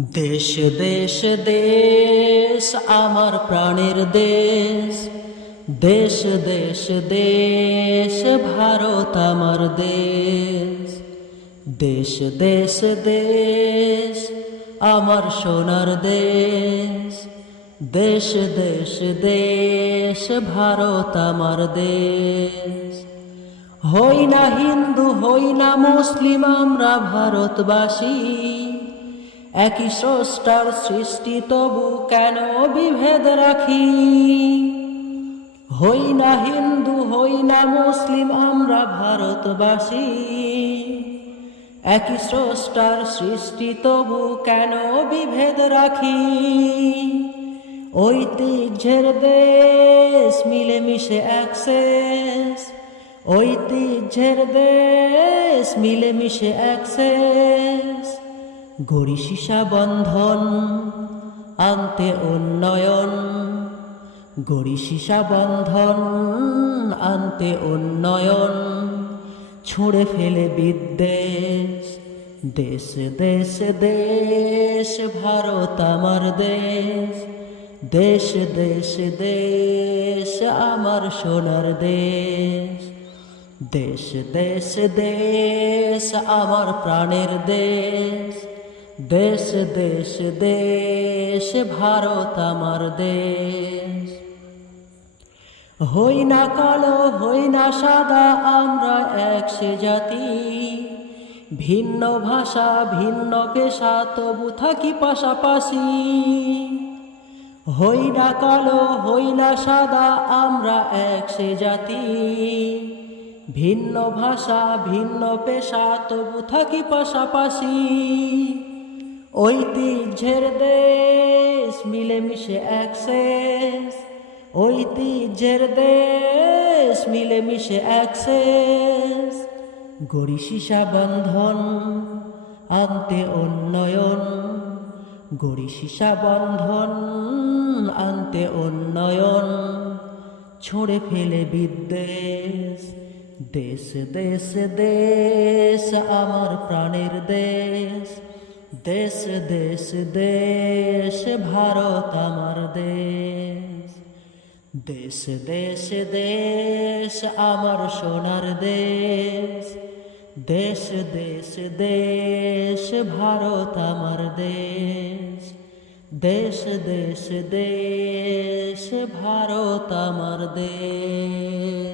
দেশ দেশ দেশ, আমার প্রাণের দেশ। দেশ দেশ দেশ, ভারত আমার দেশ। দেশ দেশ দেশ, আমার সোনার দেশ। দেশ দেশ দেশ, ভারত আমার দেশ। হই না হিন্দু, হই না মুসলিম, আমরা ভারতবাসী। একই স্রষ্টার সৃষ্টি তবু কেন বিভেদ রাখি? হই না হিন্দু, হই না মুসলিম, আমরা ভারতবাসী। একই স্রষ্টার সৃষ্টি তবু কেন বিভেদ রাখি? ঐতিহ্যের দেশ মিলেমিশে অ্যাক্সেস। ঐতিহ্যের দেশ মিলেমিশে অ্যাক্সেস। গড়ি সীসা বন্ধন, আনতে উন্নয়ন। গড়ি সীসা বন্ধন, আনতে উন্নয়ন। ছুঁড়ে ফেলে বিদ্বেষ, দেশ দেশ দেশ, ভারত আমার দেশ। দেশ দেশ দেশ, আমার সোনার দেশ। দেশ দেশ দেশ, আমার প্রাণের দেশ। দেশ দেশ দেশ, ভারত আমার দেশ। হই না কালো, হই না সাদা, আমরা এক সে জাতি। ভিন্ন ভাষা, ভিন্ন পেশা, তবু থাকি পাশাপাশি। হই না কালো, হই না সাদা, আমরা এক সে জাতি। ভিন্ন ভাষা, ভিন্ন পেশা, তবু থাকি পাশাপাশি। ঐতিহ্যের দেশ, মিলেমিশে অ্যাক্সেস ঐতিহ্যের দেশ, মিলেমিশে অ্যাক্সেস গড়ি সীসা বন্ধন, আনতে উন্নয়ন। গড়ি সীসা বন্ধন, আনতে উন্নয়ন। ছড়ে ফেলে বিদ্বেষ। দেশ দেশ দেশ, আমার প্রাণের দেশ। দেশ দেশ দেশ, ভারত আমার দেশ। দেশ দেশ দেশ আমার সোনার দেশ। দেশ দেশ দেশ ভারত আমার দেশ। দেশ দেশ দেশ ভারত আমার দেশ।